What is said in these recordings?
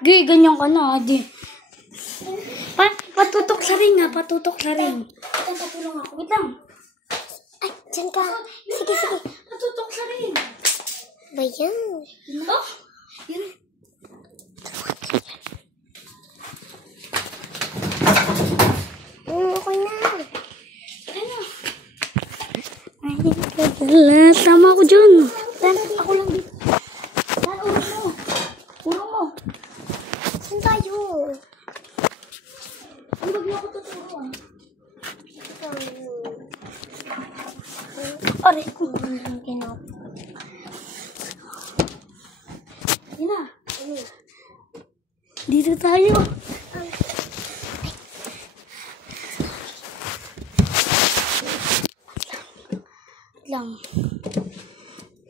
Gay, ganyan ka na, di. Patutok sa ring, ha? Patutok sa ring. Ito, patulong ako. Wait lang. Ay, dyan ka. Sige, sige. Patutok sa ring. Ba yan? Oh, yun. Okay na. Ano? Ay, tama ako dyan. Ako lang dito. Urong mo. Urong mo. Saan tayo? Ang bagay ako tuturo, ah. Aray ko. Ginap. Yun na. Dito tayo. Lang.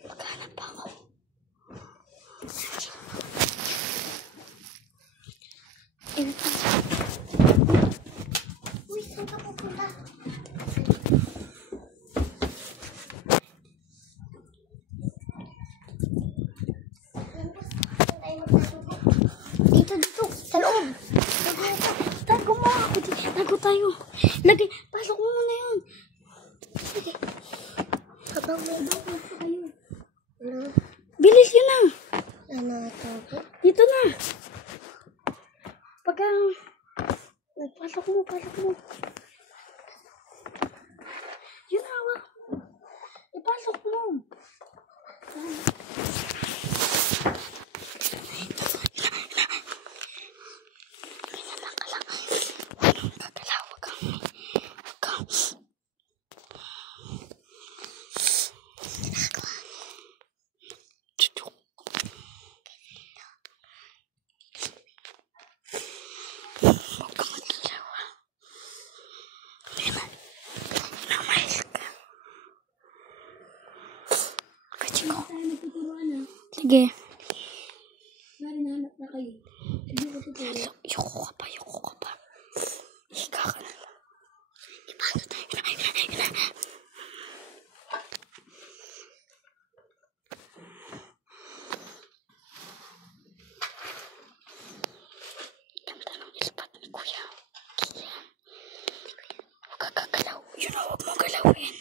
Maghanap ako. Uy, saan ka pupunta? Dito, dito. Sa loob. Tago mo. Tago tayo. Lagi. Pasok mo muna yun. Sige. Habang may Pasok kayo. ano? Bilis yun na. Ano ito? Dito na. Pagka... Pasok mo, pasok mo. Yun na, wak. Ipasok mo. Sige. Narinanap na kayo. Yoko ka pa, yoko ka pa. Higa ka na lang. Paano tayo? Ganda ng ilpat ni Kuya. Huwag ka gagalaw. Yun na, huwag mong galawin.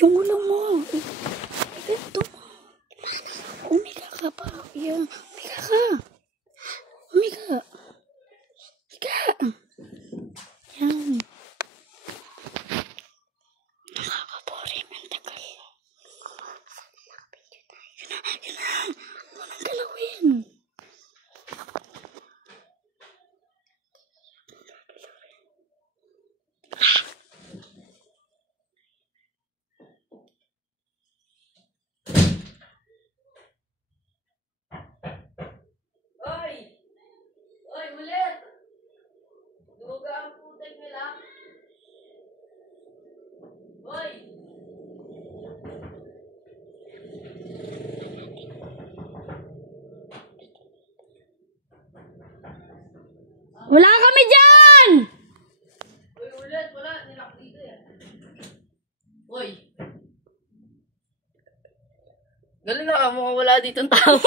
Yung ulo mo. Ito mo. Umiga ka pa. Yeah. Umiga ka. Umiga. Umiga. Yan. Nakakaboring. Ang tagal. Yun na. Yun na. Anong galawin? Wala kami dyan! Uy, ulit, wala. Nilak dito yan. Uy. Galing na, mukhang wala ditong tao.